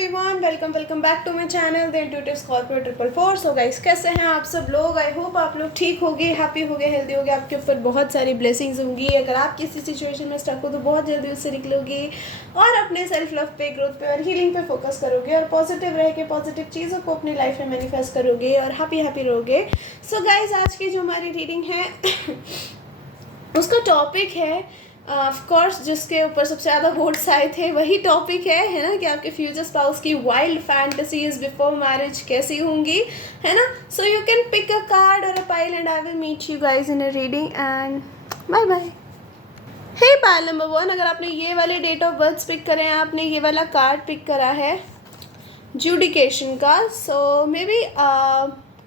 Everyone, welcome back to my channel the intuitive Scorpio 444। So guys, कैसे हैं आप सब लोग? आई होप आप लोग ठीक होगे, हैप्पी होगे, हेल्दी होगे। आपके ऊपर बहुत सारी ब्लेसिंग्स होंगी। अगर आप किसी सिचुएशन में स्टक हो तो बहुत जल्दी उससे निकलोगे और अपने सेल्फ लव पे, ग्रोथ पे और हीलिंग पे फोकस करोगे और पॉजिटिव रह के पॉजिटिव चीज़ों को अपनी लाइफ में मैनिफेस्ट करोगे और हैप्पी रहोगे। सो गाइज, आज की जो हमारी रीडिंग है उसका टॉपिक है ऑफ कोर्स जिसके ऊपर सबसे ज़्यादा वोट्स आए थे वही टॉपिक है ना, कि आपके फ्यूचर स्पाउस की वाइल्ड फैंटेसीज बिफोर मैरिज कैसी होंगी, है ना। So you can pick a card और a pile and I will meet you guys in a reading and bye bye. Hey pile number 1, अगर आपने ये वाले डेट ऑफ बर्थ पिक करे हैं, आपने ये वाला कार्ड पिक करा है ज्यूडिकेशन का, सो मे बी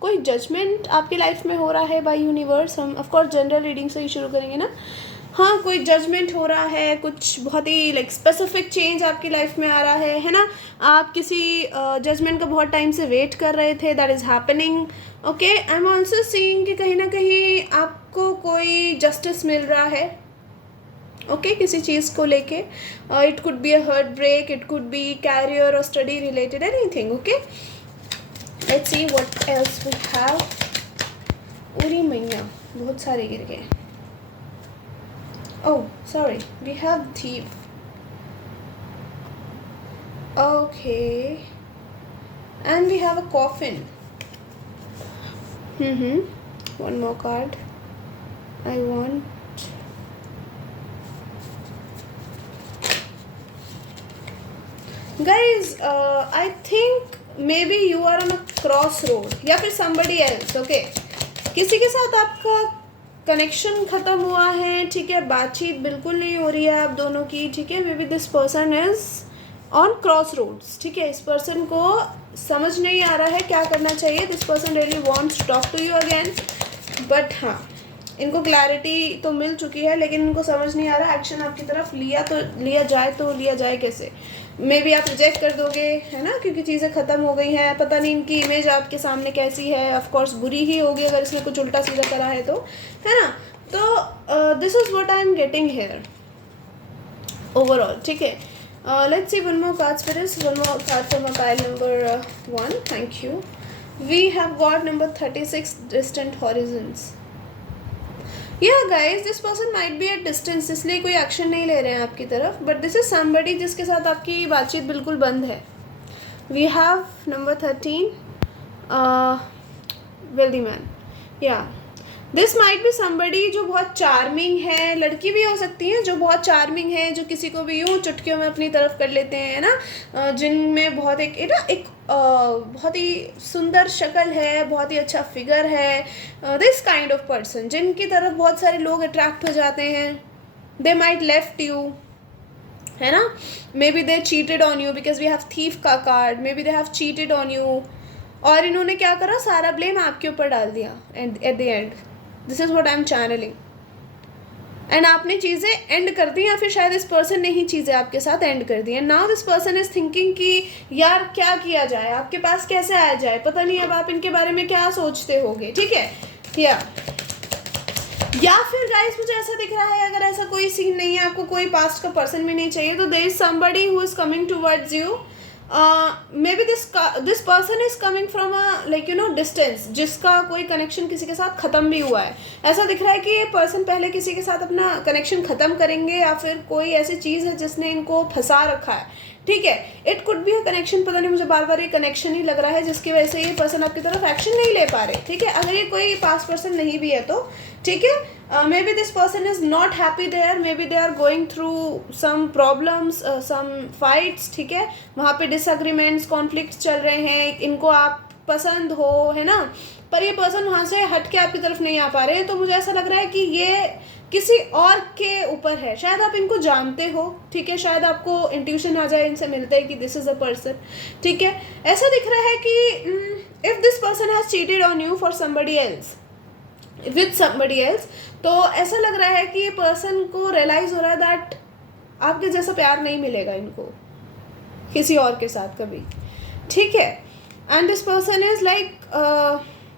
कोई जजमेंट आपकी लाइफ में हो रहा है बाय यूनिवर्स। हम ऑफ कोर्स जनरल रीडिंग से ही शुरू करेंगे ना। हाँ, कोई जजमेंट हो रहा है, कुछ बहुत ही लाइक स्पेसिफिक चेंज आपकी लाइफ में आ रहा है ना। आप किसी जजमेंट का बहुत टाइम से वेट कर रहे थे, that is happening. Okay, I am also seeing कि कहीं ना कहीं आपको कोई जस्टिस मिल रहा है। ओके, किसी चीज़ को लेके it could be a heart break, it could be career और study related, anything. Okay, let's see what else we have. उरी मैया, बहुत सारे गिर गए। Oh, sorry, we have thief. Okay. And we have a coffin. One more card. I want. Guys, I think maybe you are on a crossroad. या फिर somebody else, okay? किसी के साथ आपका कनेक्शन ख़त्म हुआ है, ठीक है, बातचीत बिल्कुल नहीं हो रही है आप दोनों की, ठीक है। Maybe this person is on cross roads, ठीक है। इस पर्सन को समझ नहीं आ रहा है क्या करना चाहिए। This person really wants to talk to you again, but हाँ, इनको क्लैरिटी तो मिल चुकी है, लेकिन इनको समझ नहीं आ रहा एक्शन आपकी तरफ लिया जाए कैसे। मे बी आप रिजेक्ट कर दोगे, है ना, क्योंकि चीज़ें ख़त्म हो गई हैं। पता नहीं इनकी इमेज आपके सामने कैसी है। ऑफ कोर्स बुरी ही होगी अगर इसने कुछ उल्टा सीधा करा है तो, है ना। तो this is what I am getting here overall, ठीक है। Let's see one more card spirits, one more card from pile number 1, thank you. We have got number 36, distant horizons. Yeah guys, this person might be at distance, इसलिए कोई action नहीं ले रहे हैं आपकी तरफ, बट दिस इज somebody जिसके साथ आपकी बातचीत बिल्कुल बंद है। We have number 13, wealthy man. या दिस माइट बी somebody जो बहुत चार्मिंग है, लड़की भी हो सकती है जो बहुत चार्मिंग है, जो किसी को भी यूँ चुटकियों में अपनी तरफ कर लेते हैं ना, जिनमें बहुत एक बहुत ही सुंदर शक्ल है, बहुत ही अच्छा फिगर है। दिस काइंड ऑफ पर्सन जिनकी तरफ बहुत सारे लोग अट्रैक्ट हो जाते हैं। दे माइट लेफ्ट यू, है ना। Maybe they cheated on you because we have thief का card. Maybe they have cheated on you और इन्होंने क्या करा, सारा ब्लेम आपके ऊपर डाल दिया at the end. This is what I am channeling. And आपने चीज़ें एंड कर दी, या फिर शायद इस पर्सन ने ही चीज़ें आपके साथ एंड कर दी। And now this person is thinking कि यार क्या किया जाए, आपके पास कैसे आया जाए, पता नहीं अब आप इनके बारे में क्या सोचते होगे, ठीक है। या फिर गाइस, मुझे ऐसा दिख रहा है, अगर ऐसा कोई सीन नहीं है, आपको कोई पास्ट का पर्सन भी नहीं चाहिए, तो there is somebody who is coming towards you. Maybe this person is coming from a like you know distance, जिसका कोई कनेक्शन किसी के साथ ख़त्म भी हुआ है। ऐसा दिख रहा है कि ये पर्सन पहले किसी के साथ अपना कनेक्शन ख़त्म करेंगे, या फिर कोई ऐसी चीज़ है जिसने इनको फंसा रखा है, ठीक है। It could be a connection, पता नहीं, मुझे बार बार ये कनेक्शन ही लग रहा है जिसकी वजह से ये पर्सन आपकी तरफ एक्शन नहीं ले पा रहे, ठीक है। अगर ये कोई पास्ट पर्सन नहीं भी है तो, ठीक है। Maybe this person is not happy there, maybe they are going through some problems, some fights, ठीक है। वहाँ पे डिसएग्रीमेंट्स, कॉन्फ्लिक्ट्स चल रहे हैं, इनको आप पसंद हो, है ना, पर ये पर्सन वहाँ से हट के आपकी तरफ नहीं आ पा रहे हैं। तो मुझे ऐसा लग रहा है कि ये किसी और के ऊपर है। शायद आप इनको जानते हो, ठीक है, शायद आपको इंट्यूशन आ जाए इनसे मिलते हैं कि दिस इज़ अ पर्सन, ठीक है। ऐसा दिख रहा है कि if this person has cheated on you for somebody else, with somebody else, तो ऐसा लग रहा है कि ये पर्सन को रियलाइज़ हो रहा है दैट आपके जैसा प्यार नहीं मिलेगा इनको किसी और के साथ कभी, ठीक है। And this person is like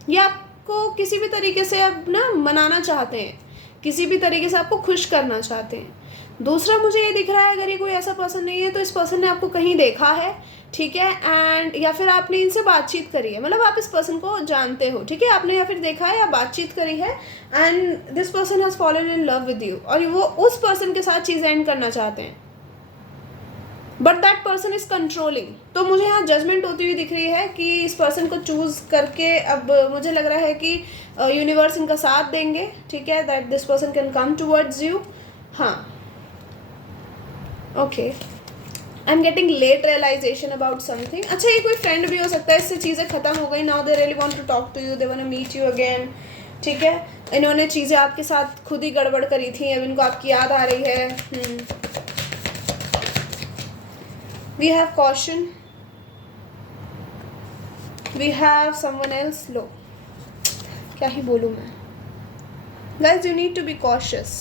ये आपको किसी भी तरीके से अब ना मनाना चाहते हैं, किसी भी तरीके से आपको खुश करना चाहते हैं। दूसरा मुझे ये दिख रहा है, अगर ये कोई ऐसा पर्सन नहीं है तो इस पर्सन ने आपको कहीं देखा है, ठीक है, एंड या फिर आपने इनसे बातचीत करी है, मतलब आप इस पर्सन को जानते हो, ठीक है, आपने या फिर देखा है या बातचीत करी है, and this person has fallen in love with you, और वो उस पर्सन के साथ चीज़ एंड करना चाहते हैं, but that person is controlling. तो मुझे यहाँ जजमेंट होती हुई दिख रही है कि इस पर्सन को चूज करके अब मुझे लग रहा है कि यूनिवर्स इनका साथ देंगे, ठीक है, that this person can come towards you. हाँ, okay, I am getting late realization about something. अच्छा, ये कोई फ्रेंड भी हो सकता है, इससे चीज़ें खत्म हो गई, now they really want to talk to you, they want to meet you again, ठीक है, इन्होंने चीज़ें आपके साथ खुद ही गड़बड़ करी थी, अब इनको आपकी याद आ रही है। We have caution, we have someone else low, क्या ही बोलूँ मैं। Guys, you need to be cautious.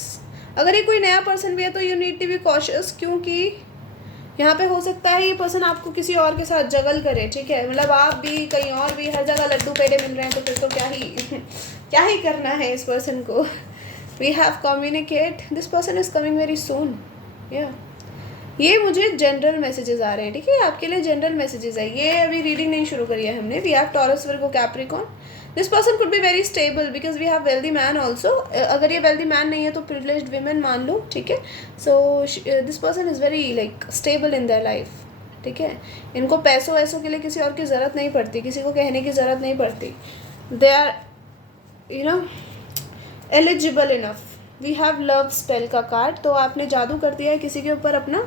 अगर ये कोई नया पर्सन भी है तो you need to be cautious, क्योंकि यहाँ पे हो सकता है ये पर्सन आपको किसी और के साथ जगल करे, ठीक है, मतलब आप भी कहीं और भी, हर जगह लड्डू पेड़े मिल रहे हैं, तो फिर तो क्या ही करना है इस पर्सन को। We have communicate, this person is coming very soon, yeah. ये मुझे जनरल मैसेजेस आ रहे हैं, ठीक है, आपके लिए जनरल मैसेजेस है, ये अभी रीडिंग नहीं शुरू करी है हमने। We have Taurus, Virgo, Capricorn. This person could be very stable because we have wealthy man also. अगर ये वेल्दी मैन नहीं है तो प्रिविलेज्ड वीमेन मान लो, ठीक है। So this person is very like stable in their life, ठीक है, इनको पैसों वैसों के लिए किसी और की ज़रूरत नहीं पड़ती, किसी को कहने की ज़रूरत नहीं पड़ती, they are eligible enough. We have love spell का कार्ड, तो आपने जादू कर दिया है किसी के ऊपर अपना,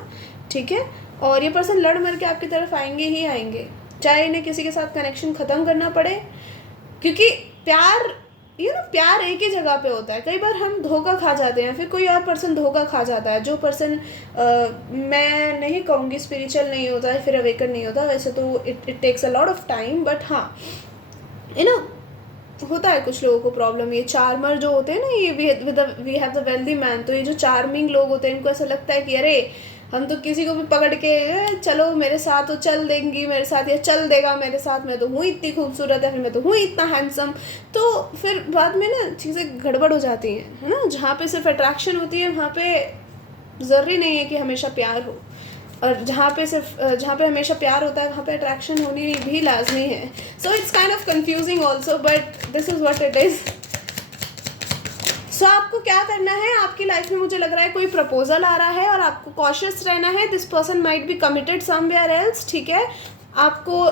ठीक है, और ये पर्सन लड़ मर के आपकी तरफ आएंगे ही आएंगे, चाहे इन्हें किसी के साथ कनेक्शन ख़त्म करना पड़े, क्योंकि प्यार प्यार एक ही जगह पे होता है। कई बार हम धोखा खा जाते हैं, फिर कोई और पर्सन धोखा खा जाता है, जो पर्सन मैं नहीं कहूँगी स्पिरिचुअल नहीं होता है, फिर अवेकन नहीं होता, वैसे तो it takes a lot of time, but हाँ होता है कुछ लोगों को प्रॉब्लम। ये चार्मर जो होते हैं ना, ये we have the wealthy man, तो ये जो चार्मिंग लोग होते हैं इनको ऐसा लगता है कि अरे हम तो किसी को भी पकड़ के चलो मेरे साथ तो चल देंगी मेरे साथ, या चल देगा मेरे साथ, मैं तो हूँ इतनी खूबसूरत है, फिर मैं तो हूँ इतना हैंडसम, तो फिर बाद में ना चीज़ें गड़बड़ हो जाती हैं, है ना। जहाँ पे सिर्फ अट्रैक्शन होती है वहाँ पे ज़रूरी नहीं है कि हमेशा प्यार हो, और जहाँ पे हमेशा प्यार होता है वहाँ पे अट्रैक्शन होनी भी लाजमी है। So it's kind of confusing also, but this is what it is. So आपको क्या करना है, आपकी लाइफ में मुझे लग रहा है कोई प्रपोजल आ रहा है और आपको कॉशियस रहना है। This person might be committed somewhere else, ठीक है, आपको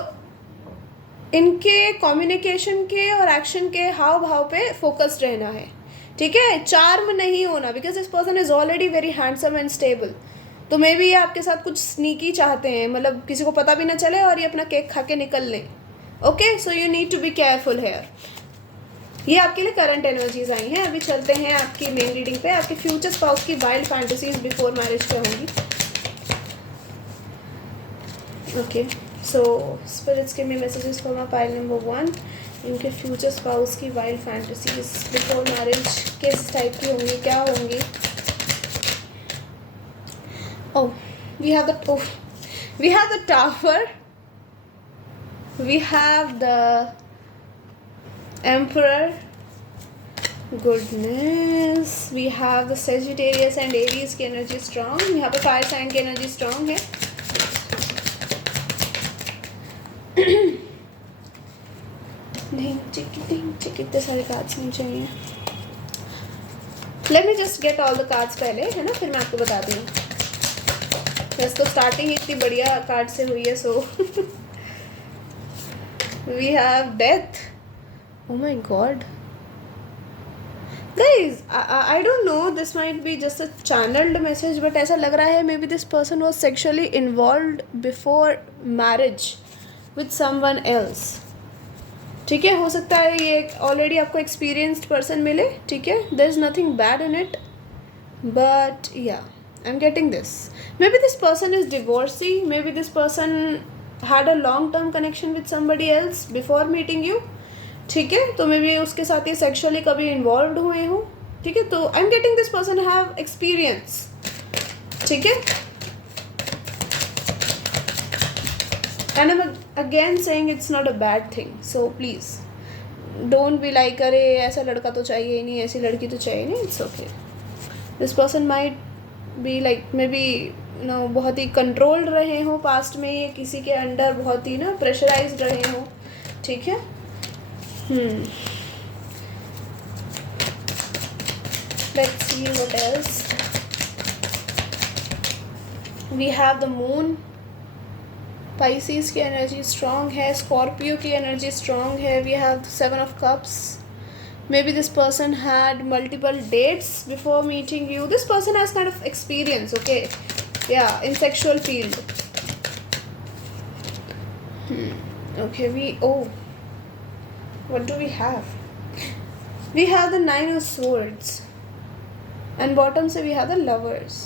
इनके कम्युनिकेशन के और एक्शन के हाव भाव पे फोकस्ड रहना है, ठीक है, चार्म नहीं होना, because this person is already very handsome and stable. तो मे बी ये आपके साथ कुछ स्नीकी चाहते हैं, मतलब किसी को पता भी ना चले और ये अपना केक खा के निकल लें। Okay, so you need to be careful here. ये आपके लिए करंट एनर्जीज आई हैं। अभी चलते हैं आपकी मेन रीडिंग पे। आपके फ्यूचर स्पाउस की वाइल्ड फैंटेसीज बिफोर मैरिज क्या होंगी। Okay, so spirits give me messages for my pile number 1। इनके फ्यूचर स्पाउस की वाइल्ड फैंटेसीज बिफोर मैरिज किस टाइप की होंगी, क्या होंगी। Oh, we have the Tower, we have the Emperor, goodness, we have the Sagittarius and Aries की energy strong, यहाँ पे फायर साइन की एनर्जी स्ट्रांग है। नहीं कितने सारे कार्ड्स नहीं चाहिए। Let me just get all the cards पहले, है ना, फिर मैं आपको बताती हूँ। बस तो स्टार्टिंग इतनी बढ़िया कार्ड से हुई है। So we have death. Oh my god guys, I don't know, this might be just a channeled message, but ऐसा लग रहा है maybe this person was sexually involved before marriage with someone else, ठीक है। हो सकता है ये ऑलरेडी आपको एक्सपीरियंस्ड पर्सन मिले, ठीक है, there is nothing bad in it, but या I'm getting this. Maybe this person is divorcee. Maybe this person had a long-term connection with somebody else before meeting you. ठीक है, तो may be उसके साथ ये सेक्शुअली कभी involve हुए हो, ठीक है। तो आई am getting this person have experience, ठीक है। And I am again saying it's not a bad thing, so please don't be like अरे ऐसा लड़का तो चाहिए ही नहीं, ऐसी लड़की तो चाहिए नहीं। It's okay. This person might be like maybe बहुत ही कंट्रोल्ड रहे हो पास्ट में, ये किसी के अंडर बहुत ही ना प्रेशराइज्ड रहे हो, ठीक है। Let's see what else. We have the moon, Pisces की एनर्जी स्ट्रॉन्ग है, स्कॉर्पियो की एनर्जी स्ट्रॉन्ग है। We have 7 of cups. Maybe this person had multiple dates before meeting you. This person has kind of experience, okay? Yeah, in sexual field. Okay, what do we have? We have the 9 of swords. And bottom se we have the lovers.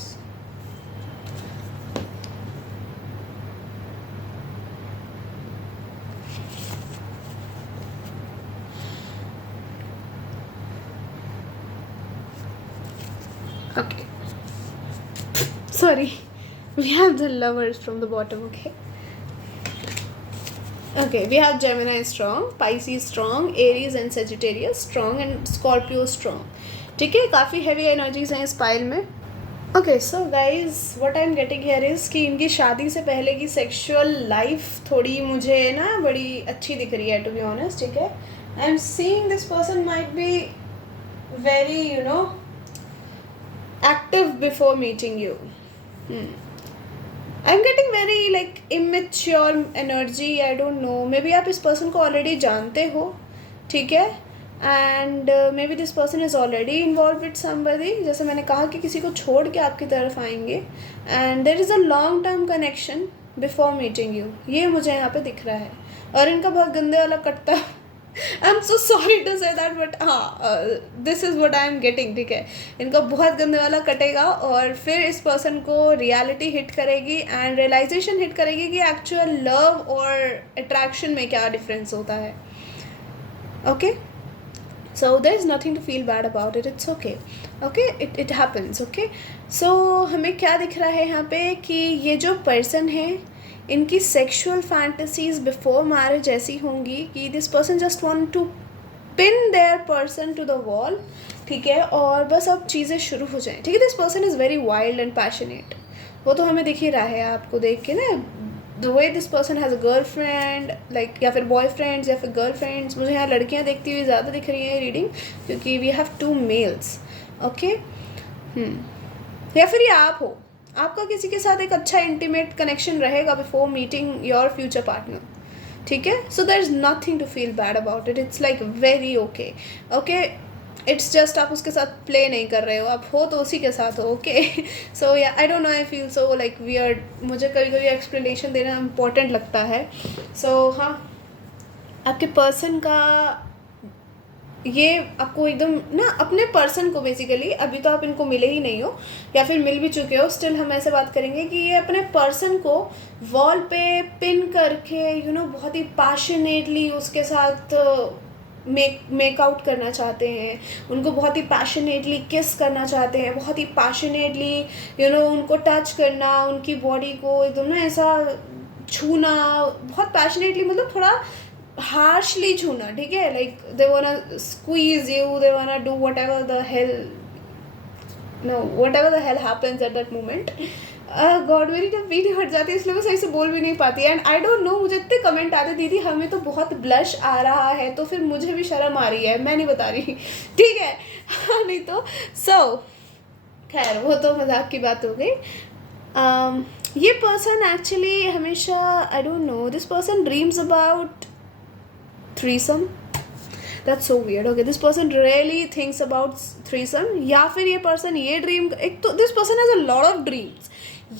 Okay, sorry, we have the lovers from the bottom. Okay, we have Gemini strong, Pisces strong, Aries and Sagittarius strong, and Scorpio strong. ठीक है, काफ़ी heavy energies हैं इस pile में। Okay so guys, what I am getting here is कि इनकी शादी से पहले की सेक्सुअल लाइफ थोड़ी मुझे ना बड़ी अच्छी दिख रही है, टू बी ऑनेस्ट, ठीक है। I am seeing this person might be very active before meeting you. I'm getting very like immature energy. I don't know. Maybe आप इस person को already जानते हो, ठीक है, and maybe this person is already involved with somebody. जैसे मैंने कहा कि किसी को छोड़ के आपकी तरफ आएंगे, and there is a long term connection before meeting you. ये मुझे यहाँ पे दिख रहा है, और इनका बहुत गंदे वाला कटता I am so sorry to say that, but हाँ, this is what I am getting, ठीक है। इनका बहुत गंदे वाला कटेगा, और फिर इस पर्सन को रियलिटी हिट करेगी एंड रियलाइजेशन हिट करेगी कि एक्चुअल लव और अट्रैक्शन में क्या डिफरेंस होता है। Okay, so there is nothing to feel bad about it, it's okay, okay, it happens, okay. So हमें क्या दिख रहा है यहाँ पे कि ये जो पर्सन है, इनकी सेक्सुअल फैंटेसीज बिफोर मैरिज ऐसी होंगी कि this person just want to pin their person to the wall, ठीक है, और बस अब चीज़ें शुरू हो जाएं, ठीक है। This person is very wild and passionate, वो तो हमें दिख ही रहा है आपको देख के ना, the way this person has a girlfriend, like, या फिर बॉयफ्रेंड्स या फिर गर्लफ्रेंड्स। मुझे यहाँ लड़कियाँ देखती हुई ज़्यादा दिख रही हैं रीडिंग, क्योंकि वी हैव 2 मेल्स, ओके। या फिर ये आप हो, आपका किसी के साथ एक अच्छा इंटीमेट कनेक्शन रहेगा before meeting your future partner, ठीक है। So there is nothing to feel bad about it, it's like very okay, okay. It's just आप उसके साथ प्ले नहीं कर रहे हो, आप हो तो उसी के साथ हो, okay. So yeah I don't know, I feel so like weird, मुझे कभी कभी एक्सप्लेनेशन देना इम्पोर्टेंट लगता है। सो हाँ, आपके पर्सन का ये आपको एकदम ना अपने पर्सन को बेसिकली, अभी तो आप इनको मिले ही नहीं हो या फिर मिल भी चुके हो, स्टिल हम ऐसे बात करेंगे कि ये अपने पर्सन को वॉल पे पिन करके बहुत ही पैशनेटली उसके साथ मेकआउट करना चाहते हैं, उनको बहुत ही पैशनेटली किस करना चाहते हैं, बहुत ही पैशनेटली उनको टच करना, उनकी बॉडी को एकदम ना ऐसा छूना, बहुत पैशनेटली, मतलब थोड़ा हार्शली छूना, ठीक है। Like they वांना squeeze you, they वांना do whatever the hell happens at that moment. God, मेरी जब वीडियो हट जाती है इसलिए मैं सही से बोल भी नहीं पाती, एंड आई डोंट नो, मुझे इतने कमेंट आते दीदी हमें तो बहुत ब्लश आ रहा है, तो फिर मुझे भी शर्म आ रही है, मैं नहीं बता रही, ठीक है। हाँ, नहीं तो खैर वो तो मजाक की बात हो गई। ये पर्सन एक्चुअली हमेशा, आई don't know, this person dreams about threesome. That's so weird. Okay, this person really thinks about threesome. या फिर ये person ये ड्रीम, एक तो this person has a lot of dreams.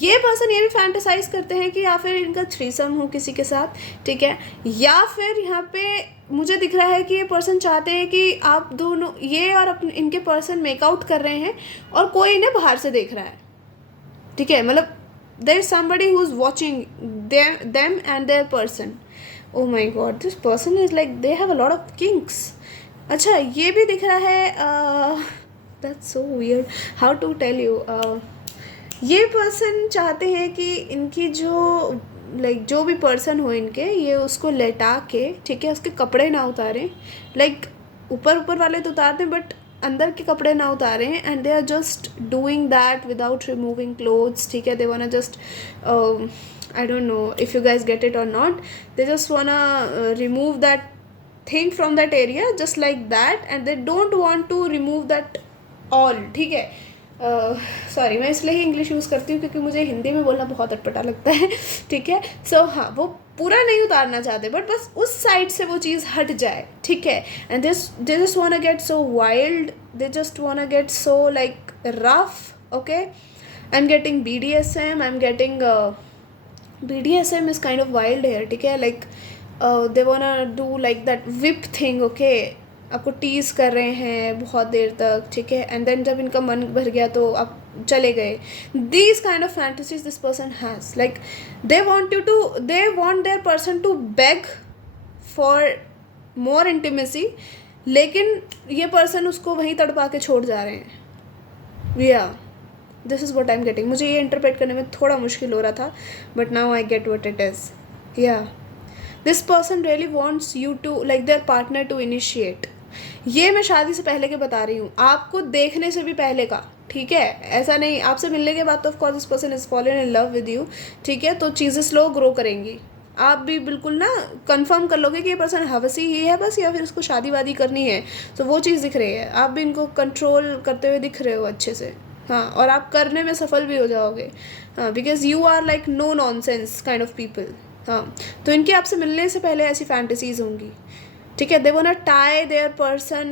ये पर्सन ये भी फैंटेसाइज करते हैं कि या फिर इनका थ्रीसम हो किसी के साथ, ठीक है, या फिर यहाँ पे मुझे दिख रहा है कि ये पर्सन चाहते हैं कि आप दोनों, ये और अपने इनके पर्सन मेकआउट कर रहे हैं और कोई इन्हें बाहर से देख रहा है, ठीक है, मतलब there is somebody who is watching them and their person. Oh my god, this person is like, they have a lot of kinks. अच्छा, ये भी दिख रहा है, that's so weird, how to tell you, ये पर्सन चाहते हैं कि इनकी जो भी पर्सन हो इनके, ये उसको लेटा के, ठीक है, उसके कपड़े ना उतारें, लाइक ऊपर वाले तो उतार दें, बट अंदर के कपड़े ना उतारें and they are just doing that without removing clothes, ठीक है. They wanna just I don't know if you guys get it or not. They just wanna remove that thing from that area just like that, and they don't want to remove that all, ठीक है. Sorry मैं इसलिए ही English use करती हूँ क्योंकि मुझे हिंदी में बोलना बहुत अटपटा लगता है, ठीक है. सो हाँ, वो पूरा नहीं उतारना चाहते बट बस उस साइड से वो चीज़ हट जाए, ठीक है. And they just वांना get so wild, they just वांना get so like rough. Okay, I am getting BDSM, I am getting BDSM is kind of wild here, ठीक है. Like they wanna do like that whip thing, okay. आपको tees कर रहे हैं बहुत देर तक, ठीक है. एंड देन जब इनका मन भर गया तो आप चले गए. These kind of fantasies this person has. Like they want their person to beg for more intimacy, लेकिन ये पर्सन उसको वहीं तड़पा के छोड़ जा रहे हैं. या this is what I am getting. मुझे ये इंटरप्रेट करने में थोड़ा मुश्किल हो रहा था but now I get what it is. Yeah this person really wants you to like their partner to initiate. ये मैं शादी से पहले के बता रही हूँ, आपको देखने से भी पहले का, ठीक है. ऐसा नहीं आपसे मिलने के बाद तो of course this person is following in love with you, ठीक है. तो चीज़ें स्लो ग्रो करेंगी. आप भी बिल्कुल ना कंफर्म कर लोगे कि ये पर्सन हवसी ही है बस, या फिर उसको शादी वादी करनी है. तो वो चीज़ दिख रही है. आप भी इनको कंट्रोल करते हुए दिख रहे हो अच्छे से. हाँ, और आप करने में सफल भी हो जाओगे. हाँ, because you are like no nonsense kind of people. हाँ, तो इनके आपसे मिलने से पहले ऐसी फैंटेसीज होंगी, ठीक है. They wanna tie their person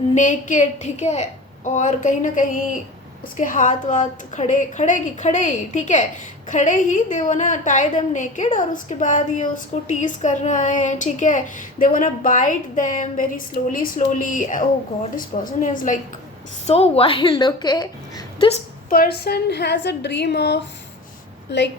naked, ठीक है. और कहीं ना कहीं उसके हाथ वाथ खड़े ही, ठीक है, खड़े ही. दे वांना टाई देम नेकेड और उसके बाद ये उसको टीज कर रहा है, ठीक है. They wanna bite them very slowly. Oh god, this person is like so wild. Okay, this person has a dream of like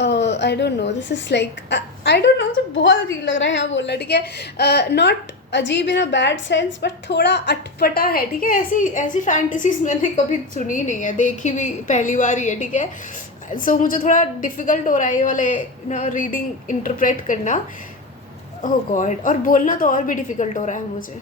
I don't know, this is like I don't know, मुझे बहुत अजीब लग रहा है यहाँ बोलना, ठीक है. नॉट अजीब इन अ बैड सेंस बट थोड़ा अटपटा है, ठीक है. ऐसी फैंटेसीज मैंने कभी सुनी नहीं है, देखी भी पहली बार ही है, ठीक है. सो मुझे थोड़ा डिफ़िकल्ट हो रहा है ये वाले ना रीडिंग इंटरप्रेट करना. ओह गॉड, और बोलना तो और भी डिफ़िकल्ट हो रहा है मुझे.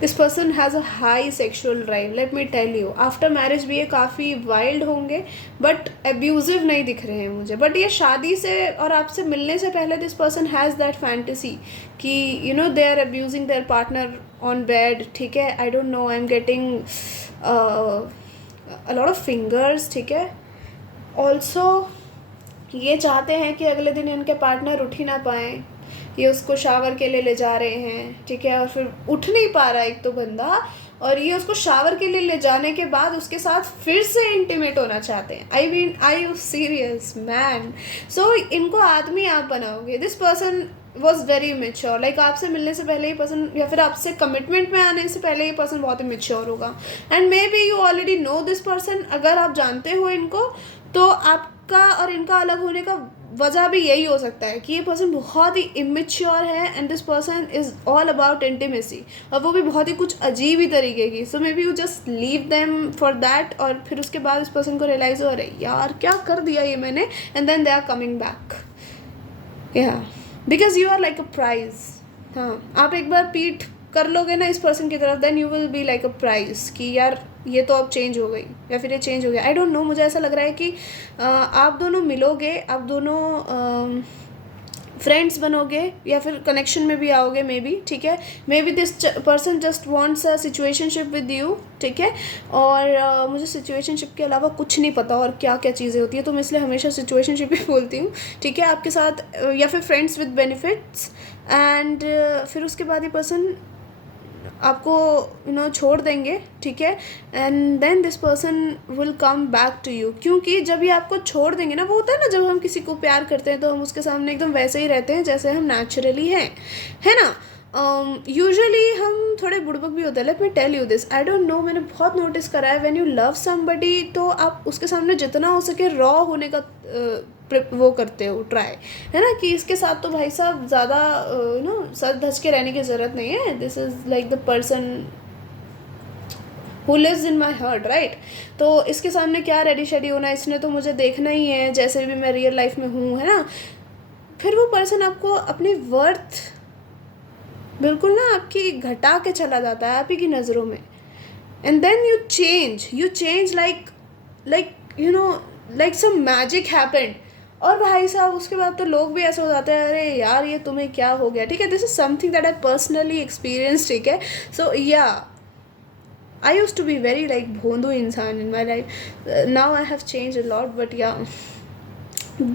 This person has a high sexual drive, let me tell you. After marriage भी ये काफ़ी वाइल्ड होंगे बट एब्यूजिव नहीं दिख रहे हैं मुझे. बट ये शादी से और आपसे मिलने से पहले this person has that fantasy कि you know they are abusing their partner on bed, ठीक है. I don't know, I am getting a lot of fingers, ठीक है. ऑल्सो ये चाहते हैं कि अगले दिन इनके पार्टनर उठ ही ना पाएँ. ये उसको शावर के लिए ले जा रहे हैं, ठीक है. और फिर उठ नहीं पा रहा एक तो बंदा, और ये उसको शावर के लिए ले जाने के बाद उसके साथ फिर से इंटीमेट होना चाहते हैं. I mean I you serious man. So इनको आदमी आप बनाओगे. This person was very mature. Like आपसे मिलने से पहले ये पर्सन, या फिर आपसे कमिटमेंट में आने से पहले ये पर्सन बहुत ही मेच्योर होगा. And may be you already know this person. अगर आप जानते हो इनको तो आपका और इनका अलग होने का वजह भी यही हो सकता है कि ये पर्सन बहुत ही इमेच्योर है and this person is all about intimacy, और वो भी बहुत ही कुछ अजीब ही तरीके की. So maybe you just leave them for that, और फिर उसके बाद इस पर्सन को रियलाइज़ हो रहा है यार क्या कर दिया ये मैंने, and then they are coming back. Yeah because you are like a prize. हाँ, आप एक बार पीठ कर लोगे ना इस पर्सन की तरफ, then you will be like a prize कि यार ये तो अब चेंज हो गई या फिर ये चेंज हो गया. आई डोंट नो, मुझे ऐसा लग रहा है कि आप दोनों मिलोगे, आप दोनों फ्रेंड्स बनोगे या फिर कनेक्शन में भी आओगे मे बी, ठीक है. Maybe this person just wants a situationship with you, ठीक है. और मुझे सिचुएशनशिप के अलावा कुछ नहीं पता और क्या क्या चीज़ें होती है, तो मैं इसलिए हमेशा सिचुएशनशिप ही बोलती हूँ, ठीक है. आपके साथ या फिर फ्रेंड्स विद बेनिफिट्स. एंड फिर उसके बाद ये पर्सन आपको यू नो छोड़ देंगे, ठीक है. And then this person will come back to you, क्योंकि जब ये आपको छोड़ देंगे ना, वो होता है ना जब हम किसी को प्यार करते हैं तो हम उसके सामने एकदम वैसे ही रहते हैं जैसे हम नेचुरली हैं, है ना. यूजुअली हम थोड़े बुड़बक भी होते हैं. Let me tell you this, I don't know, मैंने बहुत नोटिस करा है व्हेन यू लव समबडी तो आप उसके सामने जितना हो सके रॉ होने का वो करते हो ट्राई, है ना, कि इसके साथ तो भाई साहब ज़्यादा नो सच धज के रहने की ज़रूरत नहीं है. This is like the person who lives in my heart, right. तो इसके सामने क्या रेडी शेडी होना, इसने तो मुझे देखना ही है जैसे भी मैं रियल लाइफ में हूँ, है ना. फिर वो पर्सन आपको अपनी वर्थ बिल्कुल ना आपकी घटा के चला जाता है आप ही की नज़रों में। And then you change like like some magic happened. और भाई साहब उसके बाद तो लोग भी ऐसे हो जाते हैं, अरे यार ये तुम्हें क्या हो गया, ठीक है। This is something that I personally experience, ठीक है। So yeah I use to be very like भोंदू इंसान in my life. Now I have change a lot, but yeah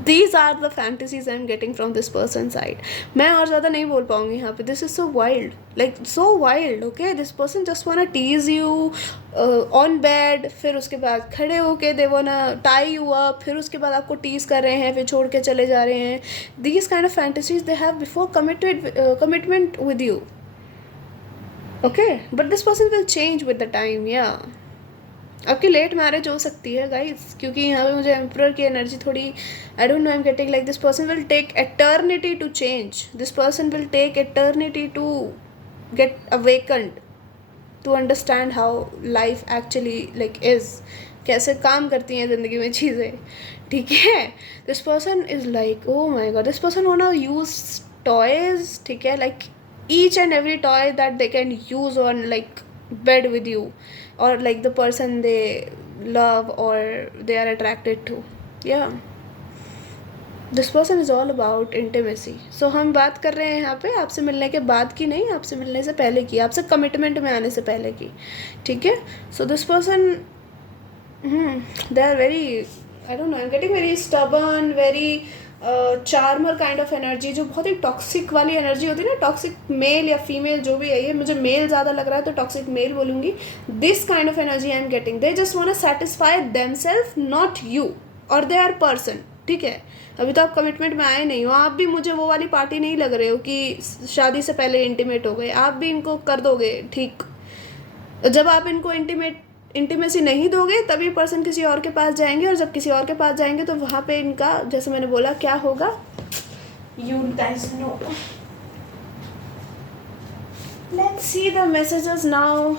these are the fantasies I'm getting from this person side. मैं और ज़्यादा नहीं बोल पाऊँगी यहाँ पे। This is so wild, like so wild, okay? This person just wanna tease you on bed, फिर उसके बाद खड़े होके they wanna tie you up, फिर उसके बाद आपको tease कर रहे हैं, फिर छोड़ के चले जा रहे हैं। These kind of fantasies they have before commitment with you, okay? But this person will change with the time, yeah. आपकी लेट मैरिज हो सकती है गाइस, क्योंकि यहाँ पे मुझे एम्परर की एनर्जी थोड़ी, I don't know, I am getting like this person will take eternity to change, this person will take eternity to get awakened, to understand how life actually like is, कैसे काम करती हैं ज़िंदगी में चीज़ें, ठीक है। This person is like oh my god, this person want to use toys, ठीक है, like each and every toy that they can use on like bed with you, or like the person they love or they are attracted to, yeah. This person is all about intimacy. So हम बात कर रहे हैं यहाँ पे आपसे मिलने के बाद की नहीं, आपसे मिलने से पहले की, आपसे कमिटमेंट में आने से पहले की, ठीक है। So this person they are very, I don't know, I'm getting very stubborn, very charmer kind of energy, जो बहुत ही टॉक्सिक वाली एनर्जी होती है ना, टॉक्सिक मेल या फीमेल जो भी है, ये मुझे मेल ज़्यादा लग रहा है तो टॉक्सिक मेल बोलूँगी। This kind of energy I am getting, they just want to satisfy themselves, not you और दे आर पर्सन, ठीक है। अभी तो आप कमिटमेंट में आए नहीं हो, आप भी मुझे वो वाली पार्टी नहीं लग रहे हो कि शादी से पहले इंटीमेट हो गए, आप भी इनको कर दोगे ठीक। जब आप इनको इंटीमेसी नहीं दोगे तभी पर्सन किसी और के पास जाएंगे, और जब किसी और के पास जाएंगे तो वहाँ पे इनका, जैसे मैंने बोला, क्या होगा, you guys know. Let's see the messages now.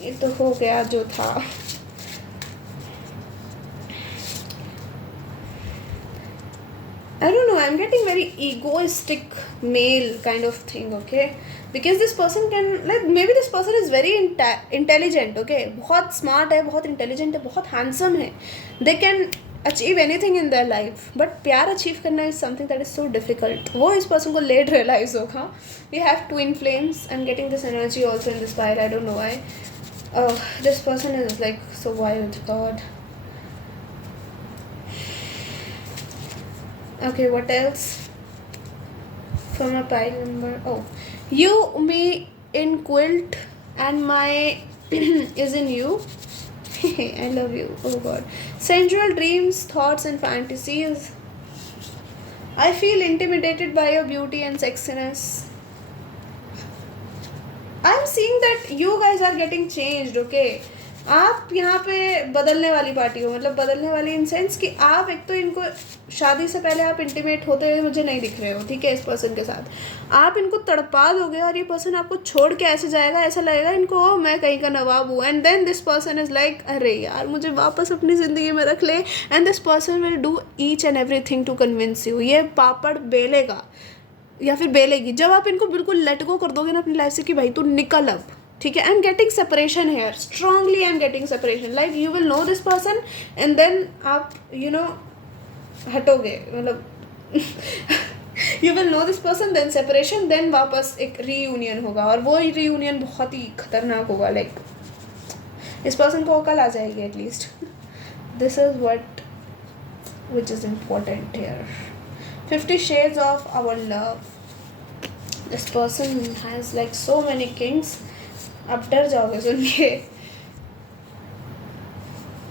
ये तो हो गया जो था। I don't know, I'm getting very egoistic male kind of thing, okay? Because this person can, like, maybe this person is very intelligent, okay? बहुत smart है, बहुत intelligent है, बहुत handsome है. They can achieve anything in their life. But प्यार achieve करना is something that is so difficult. वो इस person को late realize होगा. We have twin flames. I'm getting this energy also in this pile. I don't know why. This person is like so wild, God. Okay, what else for my pile number? Oh, you, me in quilt, and my is in you. I love you. Oh God. Sensual dreams, thoughts and fantasies. I feel intimidated by your beauty and sexiness. I'm seeing that you guys are getting changed, okay? आप यहाँ पे बदलने वाली party हो, मतलब बदलने वाली in sense कि आप एक तो इनको शादी से पहले आप इंटीमेट होते हुए मुझे नहीं दिख रहे हो, ठीक है। इस पर्सन के साथ आप इनको तड़पा दोगे और ये पर्सन आपको छोड़ के ऐसे जाएगा, ऐसा लगेगा इनको मैं कहीं का नवाब हूँ। And then this person is like, अरे यार मुझे वापस अपनी ज़िंदगी में रख ले। And this person will do each and every thing to convince you. ये पापड़ बेलेगा या फिर बेलेगी जब आप इनको बिल्कुल लेट गो कर दोगे ना अपनी लाइफ से कि भाई तू निकल अब, ठीक है। I am getting separation here, strongly I am getting separation, like you will know this person and then आप यू नो हटोगे, मतलब you will know this person, then separation, then वापस एक रीयूनियन होगा, और वो रीयूनियन बहुत ही खतरनाक होगा। लाइक इस पर्सन को अकल आ जाएगी at least. This is what which is important here. 50 shades of our love. This person has like so many kings. आप डर जाओगे सुन के।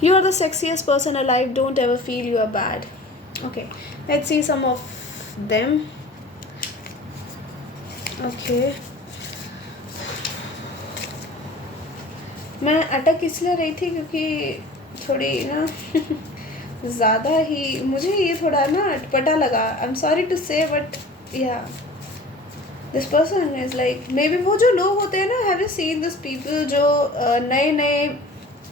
You are the sexiest person alive. Don't ever feel you are bad. Okay, let's see some of them. Okay. मैं अटक इसलिए रही थी क्योंकि थोड़ी ना ज़्यादा ही मुझे ये थोड़ा ना अटपटा लगा। आई एम सॉरी टू से बट या this person is like, may be वो जो लोग होते हैं ना, have you seen this people जो नए नए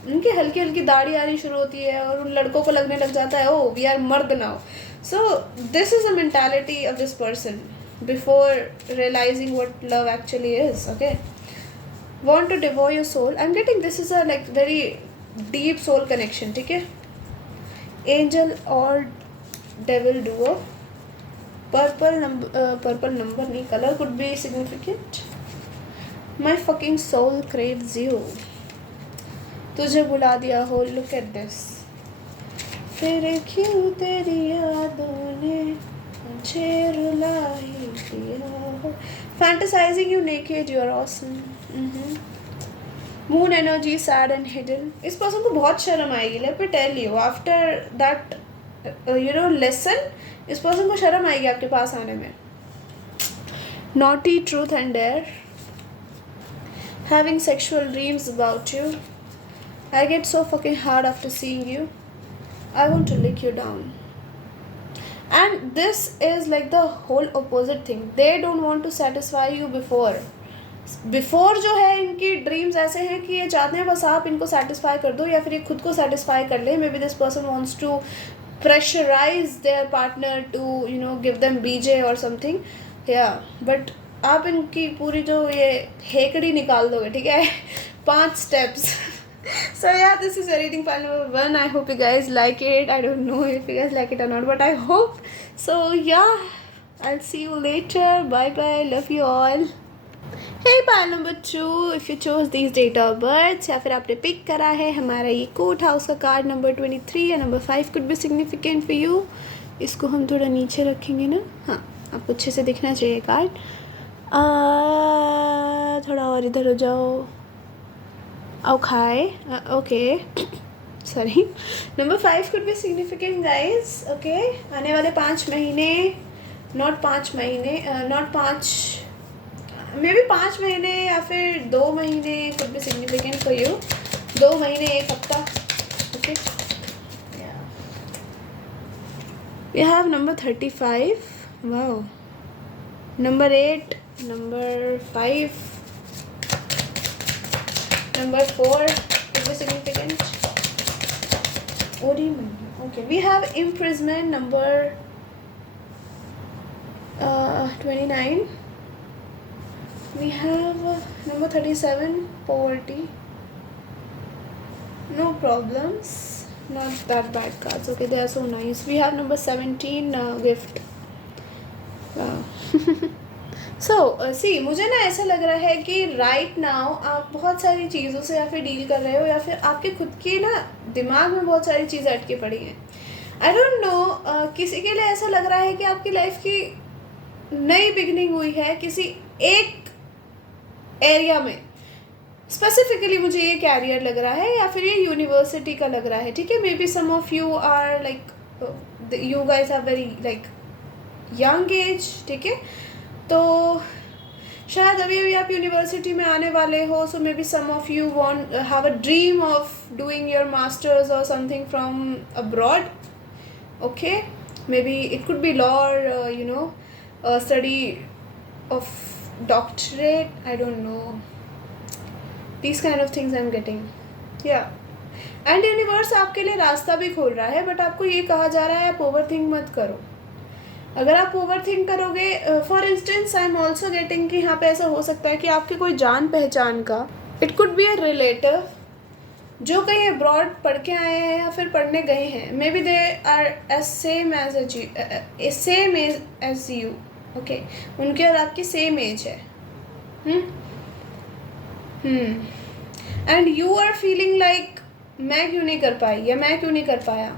उनकी हल्की हल्की दाढ़ी आनी शुरू होती है और उन लड़कों को लगने लग जाता है ओ वी आर मर्द now. So this is a mentality of this person, before realizing what love actually is. Okay, want to devour your soul. I'm getting this is a like very deep soul connection. ठीक है, angel or devil duo. Purple number नहीं, color could be significant. My fucking soul craves you. तुझे बुला दिया हो. Look at this. फिर क्यों तेरी यादों ने मुझे रुला ही दिया हो. Fantasizing you naked, you're awesome. Moon energy, sad and hidden. इस पर्सन को बहुत शर्म आएगी. Let me tell you, after that lesson, इस पर्सन को शर्म आएगी आपके पास आने में. Naughty, truth and dare. Having sexual dreams about you. I get so fucking hard after seeing you. I want to lick you down. And this is like the whole opposite thing. They don't want to satisfy you before जो है इनकी dreams ऐसे हैं कि ये चाहते हैं बस आप इनको सेटिस्फाई कर दो या फिर ये खुद को सेटिस्फाई कर ले. Maybe this person wants to pressurise their partner to give them BJ और समथिंग. या बट आप इनकी पूरी जो ये हेकड़ी निकाल दोगे. ठीक है, 5 steps. So yeah, this is your reading file number 1. I hope you guys like it. I don't know if you guys like it or not, but I hope. So yeah, I'll see you later. Bye bye. Love you all. Hey, pile number 2. If you chose these date of births या फिर आपने pick करा है हमारा ये court house का card number 23 या number 5 could be significant for you. इसको हम थोड़ा नीचे रखेंगे ना. हाँ, आपको अच्छे से दिखना चाहिए कार्ड. थोड़ा और इधर हो जाओ. Okay, okay. Sorry. Number 5 could be significant, guys. Okay. आने वाले 5 महीने, not 5 महीने, not 5, maybe 5 महीने या फिर 2 महीने could be significant for you. 2 महीने, 1 हफ्ता. Okay. Yeah. We have number 35. Wow. Number 8, number 5. Number 4 could be significant. What do you mean? Okay, we have imprisonment number 29. We have number 37, poverty. No problems. Not that bad cards. Okay, they are so nice. We have number 17, gift. Wow. So, see, मुझे ना ऐसा लग रहा है कि right now आप बहुत सारी चीज़ों से या फिर डील कर रहे हो या फिर आपके खुद की ना दिमाग में बहुत सारी चीज़ें अटकी पड़ी हैं. I don't know, किसी के लिए ऐसा लग रहा है कि आपकी लाइफ की नई बिगनिंग हुई है किसी एक एरिया में. स्पेसिफिकली मुझे ये कैरियर लग रहा है या फिर ये यूनिवर्सिटी का लग रहा है. ठीक है, maybe some of you are like you guys are very like young age. ठीक है, तो शायद अभी अभी आप यूनिवर्सिटी में आने वाले हो. So maybe some of you want have a dream of doing your masters और something from abroad. Okay, maybe it could be law और study of doctorate. I don't know, these kind of things I'm getting. Yeah, and universe आपके लिए रास्ता भी खोल रहा है. But आपको ये कहा जा रहा है आप ओवर थिंक मत करो. अगर आप ओवर थिंक करोगे, for instance I am also getting कि यहाँ पे ऐसा हो सकता है कि आपके कोई जान पहचान का, it could be a relative जो कहीं अब्रॉड पढ़ के आए हैं या फिर पढ़ने गए हैं. Maybe they are age same age you. Okay, उनके और आपकी सेम एज है. And you are feeling like मैं क्यों नहीं कर पाई या मैं क्यों नहीं कर पाया.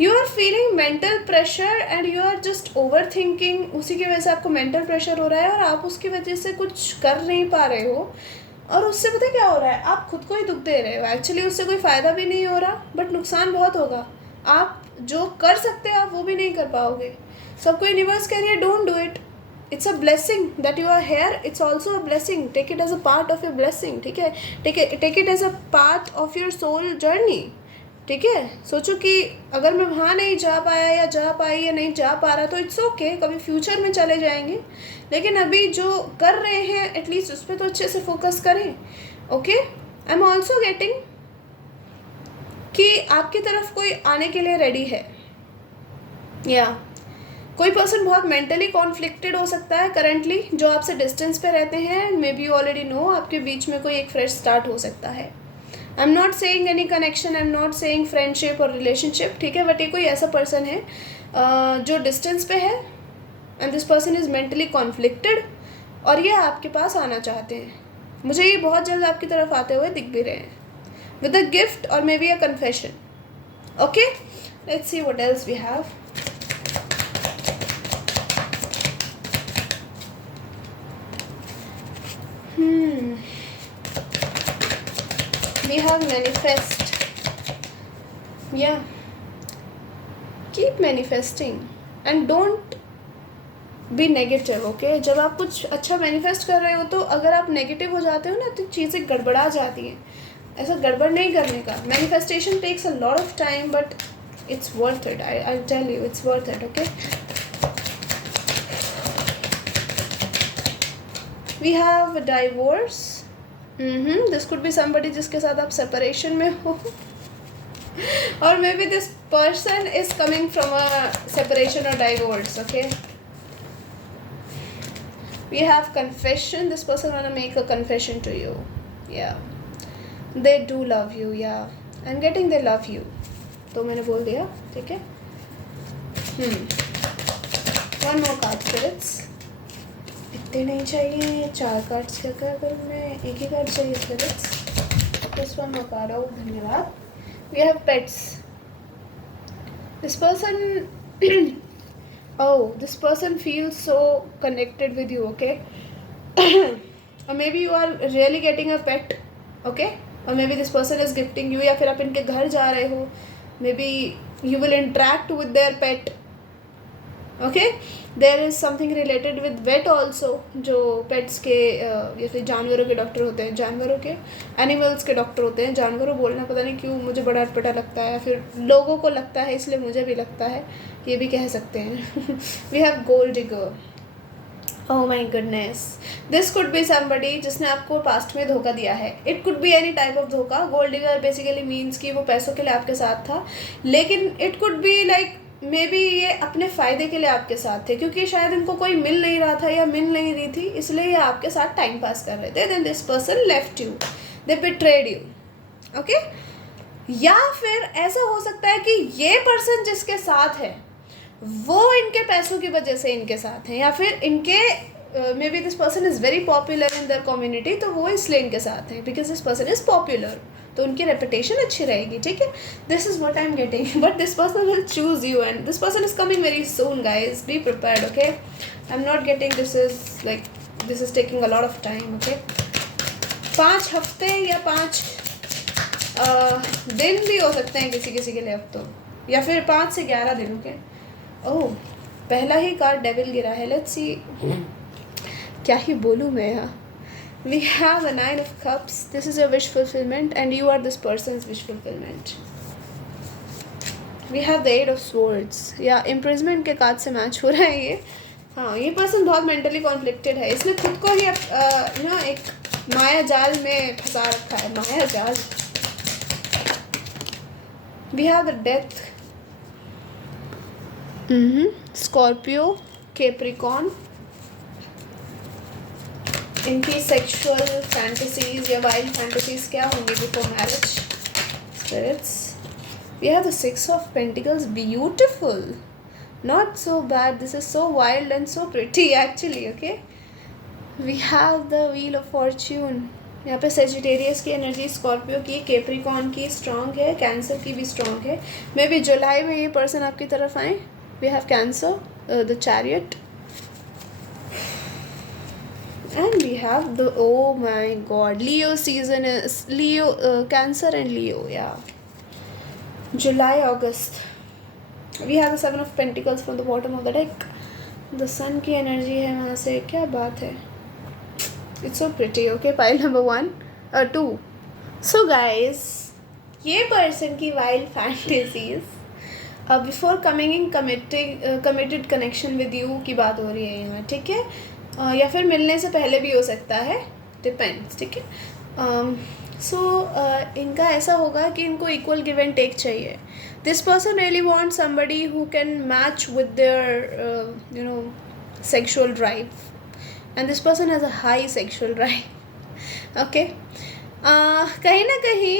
You are feeling mental pressure and you are just overthinking. उसी की वजह से आपको मेंटल प्रेशर हो रहा है और आप उसकी वजह से कुछ कर नहीं पा रहे हो. और उससे पता क्या हो रहा है, आप खुद को ही दुख दे रहे हो. एक्चुअली उससे कोई फ़ायदा भी नहीं हो रहा बट नुकसान बहुत होगा. आप जो कर सकते हो आप वो भी नहीं कर पाओगे. सबको यूनिवर्स कह रही है don't do it. It's a blessing that you are here. It's also a blessing. Take it as a part of your blessing. ठीक है, take it as a part of your soul journey. ठीक है, सोचो कि अगर मैं वहाँ नहीं जा पाया या जा पाई या नहीं जा पा रहा तो इट्स ओके, कभी फ्यूचर में चले जाएंगे. लेकिन अभी जो कर रहे हैं एटलीस्ट उस पर तो अच्छे से फोकस करें. Okay, I am also getting कि आपकी तरफ कोई आने के लिए रेडी है. या कोई पर्सन बहुत मेंटली कॉन्फ्लिक्टेड हो सकता है करंटली, जो आपसे डिस्टेंस पे रहते हैं। Maybe you already know आपके बीच में कोई एक फ्रेश स्टार्ट हो सकता है। I am not saying any connection, I am not saying friendship और रिलेशनशिप, ठीक है, बट ये कोई ऐसा पर्सन है जो डिस्टेंस पे है and this person is mentally conflicted और ये आपके पास आना चाहते हैं। मुझे ये बहुत जल्द आपकी तरफ आते हुए दिख भी रहे हैं विद अ गिफ्ट और maybe a confession. Okay, let's see what else we have. We have manifest. Yeah, keep manifesting and don't be negative. Okay, जब आप कुछ अच्छा मैनिफेस्ट कर रहे हो तो अगर आप नेगेटिव हो जाते हो ना तो चीज़ें गड़बड़ा जाती हैं। ऐसा गड़बड़ नहीं करने का। Manifestation takes a lot of time but it's worth it. I tell you it's worth it. Okay, we have divorce. This could be somebody जिसके साथ आप सेपरेशन में हो और maybe this person is coming from a separation और divorce. Okay, we have confession. This person want to make a confession to you. Yeah they do love you. Yeah I am getting they love you, तो मैंने बोल दिया, ठीक है। One more card spirits. इतने नहीं चाहिए, 4 कार्ड्स क्या क्या करूँ मैं, एक ही कार्ड चाहिए spirits. This one more card. Oh धन्यवाद। We have pets. This person oh, this person feels so connected with you. Okay, or maybe you are really getting a pet. Okay, or maybe this person is gifting you, या फिर आप इनके घर जा रहे हो, maybe you will interact with their pet. Okay, there is something related with vet also, जो pets के या फिर जानवरों के डॉक्टर होते हैं, जानवरों के एनिमल्स के डॉक्टर होते हैं। जानवरों बोलना पता नहीं क्यों मुझे बड़ा अटपटा लगता है, फिर लोगों को लगता है इसलिए मुझे भी लगता है, ये भी कह सकते हैं। We have gold digger. Oh my goodness, this could be somebody जिसने आपको पास्ट में धोखा दिया है। It could be any type of धोखा। गोल्ड डिगर बेसिकली मीन्स कि वो पैसों के लिए आपके साथ था, लेकिन it could be like maybe ये अपने फ़ायदे के लिए आपके साथ थे, क्योंकि शायद इनको कोई मिल नहीं रहा था या मिल नहीं रही थी, इसलिए ये आपके साथ टाइम पास कर रहे थे। Then this person left you, they betrayed you. Okay, या फिर ऐसा हो सकता है कि ये पर्सन जिसके साथ है वो इनके पैसों की वजह से इनके साथ है, या फिर इनके may be this person is very popular in their community, तो वो इसलिए इनके साथ है because this person is popular, तो उनकी रेपुटेशन अच्छी रहेगी। ठीक है, this is what I am getting, but this person will choose you and this person is coming very soon guys, be prepared. Okay, I am not getting this is taking a lot of time. Okay, 5 हफ्ते या 5 दिन भी हो सकते हैं किसी किसी के लिए अब तो, या फिर 5 से 11 दिन। ओके, ओह पहला ही कार्ड डेविल गिरा है। लेट्स सी, क्या ही बोलूँ मैं यहाँ। We have a 9 of cups. This is your wish fulfillment and you are this person's wish fulfillment. We have the 8 of swords. या imprisonment के कार्ड से मैच हो रहा है ये। हाँ, ये पर्सन बहुत मेंटली कॉन्फ्लिक्टेड है, इसने खुद को ही एक माया जाल में फंसा रखा है, माया जाल। We have the death. Scorpio, Capricorn. इनकी सेक्सुअल फैंटेसीज या वाइल्ड फैंटेसीज क्या होंगी before marriage? Spirits, we have the 6 of pentacles. Beautiful, not so bad, this is so wild and so pretty actually. Okay, we have the wheel of fortune. यहाँ पे Sagittarius की energy, Scorpio की, Capricorn की strong है, Cancer की भी strong है। May be जुलाई में ये पर्सन आपकी तरफ आए। We have Cancer, the chariot, and we have the, oh my god, Leo season is Leo, Cancer and Leo. Yeah, July, August. We have the 7 of Pentacles from the bottom of the deck. The sun की energy है वहाँ से, क्या बात है। It's so pretty. Okay, pile number 1 2. So guys, ये person की wild fantasies before coming in committed connection with you की बात हो रही है यहाँ। ठीक है, या फिर मिलने से पहले भी हो सकता है, डिपेंड्स। ठीक है, सो इनका ऐसा होगा कि इनको इक्वल गिव एंड टेक चाहिए. This person really want somebody who can match with their you know sexual drive, and this person has a high sexual drive. Okay. कहीं ना कहीं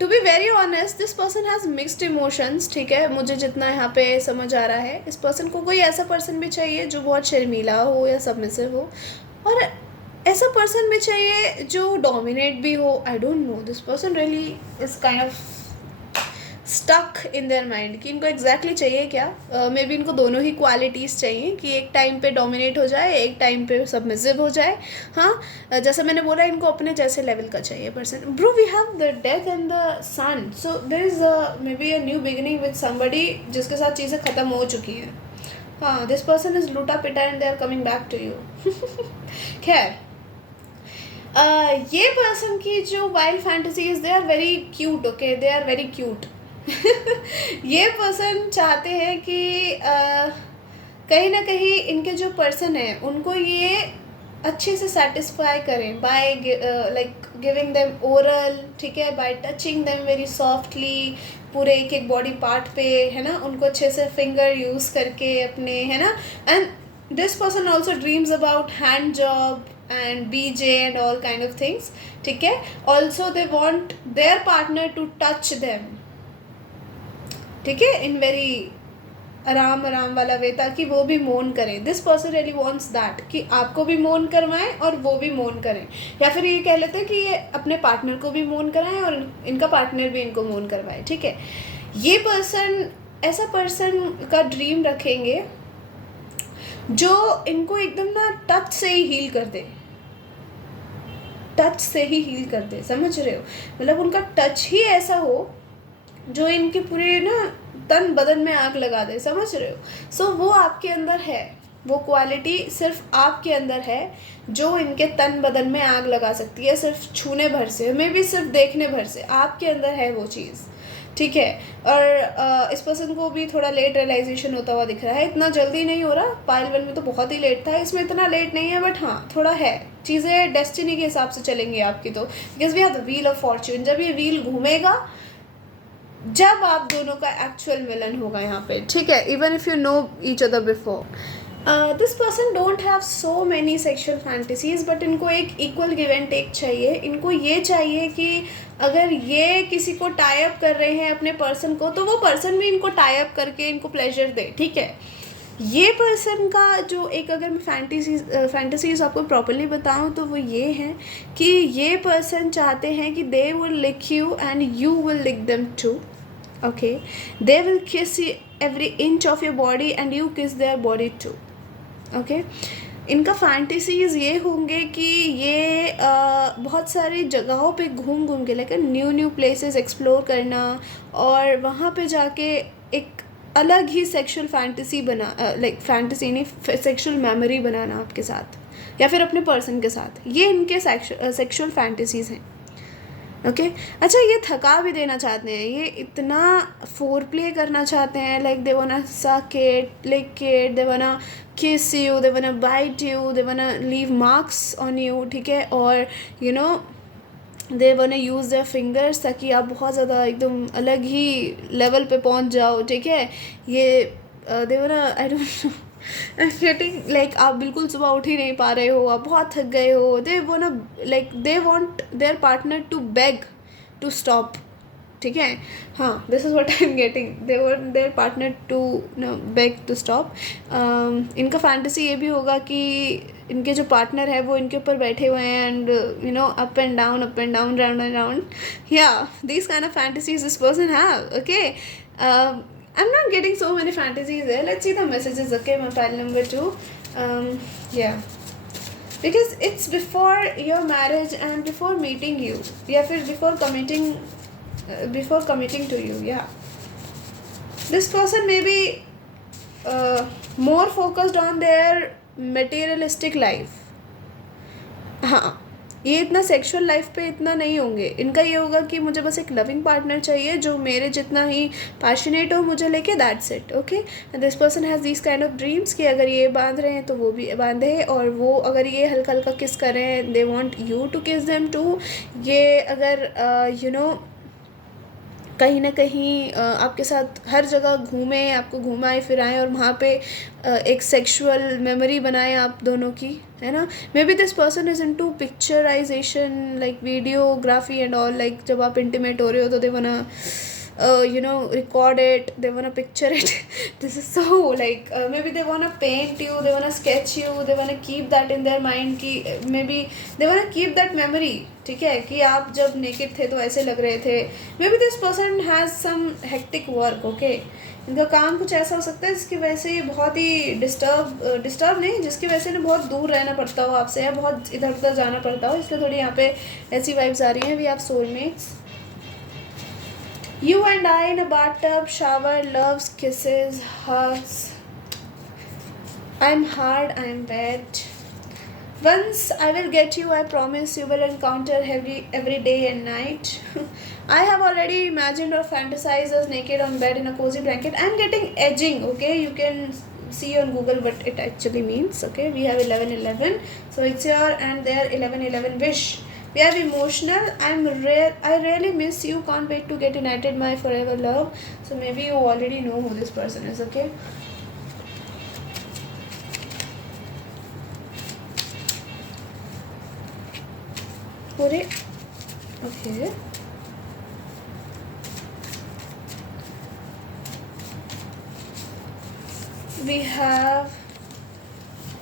to be very honest this person has mixed emotions. ठीक है, मुझे जितना यहाँ पे समझ आ रहा है, इस पर्सन को कोई ऐसा पर्सन भी चाहिए जो बहुत शर्मीला हो या सबमिसिव हो, और ऐसा पर्सन भी चाहिए जो डोमिनेट भी हो. I don't know, this person really is kind of stuck in their mind कि इनको एग्जैक्टली चाहिए क्या. मे बी इनको दोनों ही क्वालिटीज़ चाहिए कि एक टाइम पे डोमिनेट हो जाए, एक टाइम पे सबमिसिव हो जाए. हाँ, जैसा मैंने बोला, इनको अपने जैसे लेवल का चाहिए person. Bro, we have the death and the sun, so there is maybe a new beginning with somebody जिसके साथ चीज़ें ख़त्म हो चुकी हैं. हाँ, दिस पर्सन इज़ लूटा पिटा and they are coming back to you. खैर, ये पर्सन की जो wild fantasies, they are very cute. Okay, they are very cute. ये पर्सन चाहते हैं कि कहीं ना कहीं इनके जो पर्सन है उनको ये अच्छे से सेटिस्फाई करें by like giving them oral. ठीक है, by touching them very softly, पूरे एक एक बॉडी पार्ट पे, है ना, उनको अच्छे से फिंगर यूज़ करके अपने, है ना. And this person also dreams about hand job and BJ and all kind of things. ठीक है, also they want their partner to touch them. ठीक है, इन वेरी आराम वाला वे, ताकि वो भी मोन करें. This person really wants that कि आपको भी मोन करवाएं और वो भी मोन करें, या फिर ये कह लेते हैं कि ये अपने पार्टनर को भी मोन कराएं और इनका पार्टनर भी इनको मोन करवाए. ठीक है, ये पर्सन ऐसा पर्सन का ड्रीम रखेंगे जो इनको एकदम ना टच से ही हील कर दे. टच से ही हील कर दे, समझ रहे हो? मतलब उनका टच ही ऐसा हो जो इनके पूरे ना तन बदन में आग लगा दे, समझ रहे हो? सो वो आपके अंदर है, वो क्वालिटी सिर्फ आपके अंदर है जो इनके तन बदन में आग लगा सकती है, सिर्फ छूने भर से, मे भी सिर्फ देखने भर से. आपके अंदर है वो चीज़. ठीक है, और इस पर्सन को भी थोड़ा लेट रियलाइजेशन होता हुआ दिख रहा है. इतना जल्दी नहीं हो रहा, पाइल 1 में तो बहुत ही लेट था, इसमें इतना लेट नहीं है, बट हाँ थोड़ा है. चीज़ें डेस्टिनी के हिसाब से चलेंगी आपकी, तो because we have the wheel of fortune. जब ये व्हील घूमेगा, जब आप दोनों का एक्चुअल मिलन होगा यहाँ पे. ठीक है, even if you know each other before. This person don't have so many sexual fantasies, but इनको एक इक्वल गिव एंड टेक चाहिए. इनको ये चाहिए कि अगर ये किसी को टाई अप कर रहे हैं अपने पर्सन को, तो वो पर्सन भी इनको टाई अप करके इनको प्लेजर दे. ठीक है, ये पर्सन का जो एक, अगर मैं फैंटेसीज आपको प्रॉपर्ली बताऊं तो वो ये हैं कि ये पर्सन चाहते हैं कि they will lick you and you will lick them too. Okay, they will kiss every inch of your body and you kiss their body too. Okay, इनका फैंटेसीज ये होंगे कि ये बहुत सारी जगहों पे घूम के, लाइक न्यू प्लेसेस एक्सप्लोर करना, और वहाँ पे जाके एक अलग ही सेक्सुअल फैंटेसी बना, लाइक फैंटेसी नहीं, सेक्सुअल मेमोरी बनाना आपके साथ या फिर अपने पर्सन के साथ. ये इनके सेक्सुअल फैंटेसीज हैं. ओके, अच्छा, ये थका भी देना चाहते हैं, ये इतना फोर प्ले करना चाहते हैं, लाइक दे वाना suck it, lick it, they wanna kiss you, they wanna bite you, they wanna leave marks on you. ठीक है, और you know they wanna use their fingers ताकि आप बहुत ज़्यादा एकदम अलग ही लेवल पे पहुंच जाओ. ठीक है, ये they wanna, I don't know, getting like आप बिल्कुल सुबह उठ ही नहीं पा रहे हो, आप बहुत थक गए हो. They want their partner to beg to stop. ठीक है, हाँ, this is what I am getting. They want their partner to beg to stop. इनका फैंटेसी ये भी होगा कि इनके जो पार्टनर है वो इनके ऊपर बैठे हुए हैं and you know up and down round and round. Yeah this kind of fantasies this person have. Okay, I'm not getting so many fantasies there. Let's see the messages. Okay, my pile number 2. Yeah, because it's before your marriage and before meeting you. या फिर before committing to you. Yeah, this person may be more focused on their materialistic life. हाँ, ये इतना sexual life पे इतना नहीं होंगे। इनका ये होगा कि मुझे बस एक लविंग पार्टनर चाहिए जो मेरे जितना ही पैशनेट हो मुझे लेके, that's it. Okay, and this person has this kind of dreams कि अगर ये बांध रहे हैं तो वो भी बांधे, और वो अगर ये हल्का हल्का किस कर रहे हैं, दे वॉन्ट यू टू किस देम टू। ये अगर यू नो कहीं ना कहीं आपके साथ हर जगह घूमे, आपको घुमाए फिराएं और वहाँ पे एक सेक्सुअल मेमोरी बनाए आप दोनों की, है ना। Maybe this person is into picturization, like videography and all. Like जब आप इंटीमेट हो रहे हो तो दे वाना record it, they wanna picture it. This is so like maybe they wanna paint you, they wanna sketch you, they wanna keep that in their mind कि maybe they wanna keep that memory, ठीक है, कि आप जब naked थे तो ऐसे लग रहे थे। Maybe this person has some hectic work, okay? इनका काम कुछ ऐसा हो सकता है जिसकी वजह से बहुत ही डिस्टर्ब नहीं, जिसकी वजह से इन्हें बहुत दूर रहना पड़ता हो आपसे, या बहुत इधर उधर जाना पड़ता हो, इसलिए थोड़ी यहाँ पे ऐसी वाइब्स आ रही हैं। We have soulmates. You and I in a bathtub, shower, loves, kisses, hugs. I'm hard, I'm wet. Once I will get you, I promise you will encounter every day and night. I have already imagined or fantasized us naked on bed in a cozy blanket. I'm getting edging, okay? You can see on Google what it actually means, okay? We have 11/11, so it's your and their 11/11 wish. We are emotional. I really miss you. Can't wait to get united, my forever love. So maybe you already know who this person is, okay? Okay. We have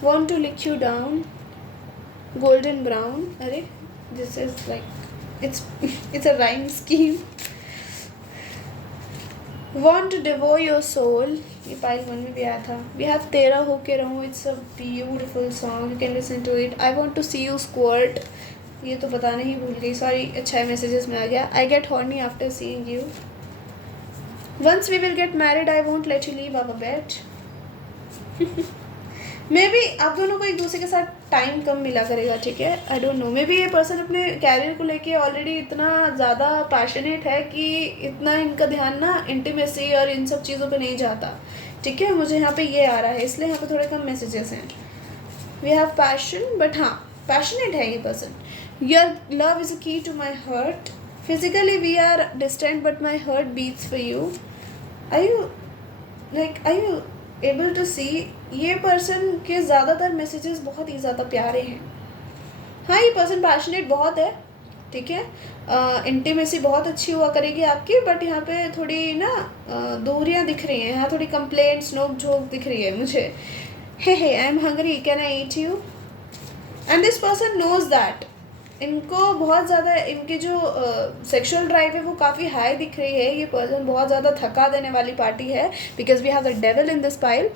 want to lick you down, golden brown. Arey, this is like it's a rhyme scheme. Want to devour your soul, ये pile 1 में भी आया था। We have तेरा होके रहूं, it's a beautiful song, you can listen to it. I want to see you squirt, ये तो बताना ही भूल गई, सॉरी। अच्छा है, मैसेजेस में आ गया। I get horny after seeing you. Once we will get married, I won't let you leave our bed. May be आप दोनों को एक दूसरे के साथ टाइम कम मिला करेगा, ठीक है। I don't no, may be ये पर्सन अपने कैरियर को लेके ऑलरेडी इतना ज़्यादा पैशनेट है कि इतना इनका ध्यान ना इंटीमेसी और इन सब चीज़ों पे नहीं जाता, ठीक है। मुझे यहाँ पे ये आ रहा है, इसलिए यहाँ पे थोड़े कम मैसेजेस हैं। वी हैव पैशन, बट हाँ पैशनेट है ये person. Your love is a key to my heart. Physically we are distant but my heart beats for you. I you able to see. ये पर्सन के ज़्यादातर messages बहुत ही ज़्यादा प्यारे हैं। हाँ, ये पर्सन पैशनेट बहुत है, ठीक है। इंटीमेसी बहुत अच्छी हुआ करेगी आपकी, बट यहाँ पे थोड़ी ना दूरियाँ दिख रही हैं, यहाँ थोड़ी कंप्लेंट्स, नोक झोंक दिख रही है मुझे। Hey I am hungry, can I eat you. And this person knows that इनको बहुत ज़्यादा इनकी जो सेक्सुअल ड्राइव है वो काफ़ी हाई दिख रही है। ये पर्सन बहुत ज़्यादा थका देने वाली पार्टी है, because we have the devil in this pile.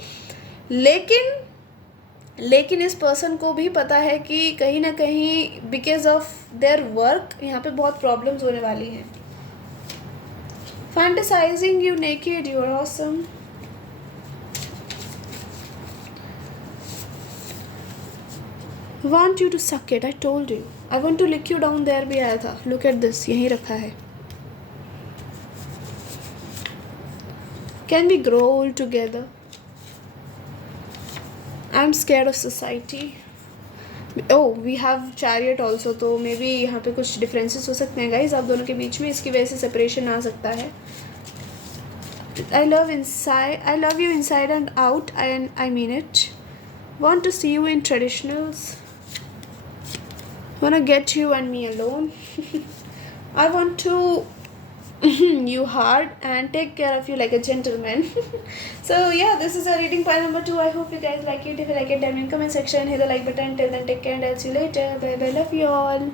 लेकिन इस पर्सन को भी पता है कि कहीं ना कहीं बिकॉज ऑफ देयर वर्क यहाँ पे बहुत प्रॉब्लम्स होने वाली हैं। Fantasizing you naked, you are awesome. Want you to suck it, I told you. I want to lick you down there भी आया था। Look at this, यहीं रखा है। Can we grow old together? I'm scared of society. Oh, we have chariot also, तो may be यहाँ पे कुछ डिफरेंसेस हो सकते हैं गाइज आप दोनों के बीच में, इसकी वजह से सेपरेशन आ सकता है। I love you inside and out, and I mean it. Want to see you in traditionals. Wanna get you and me alone. I want to you hard and take care of you like a gentleman. So yeah, this is a reading pile number 2. I hope you guys like it. If you like it, then in comment section hit the like button. Till then, take care and I'll see you later. Bye bye, love you all.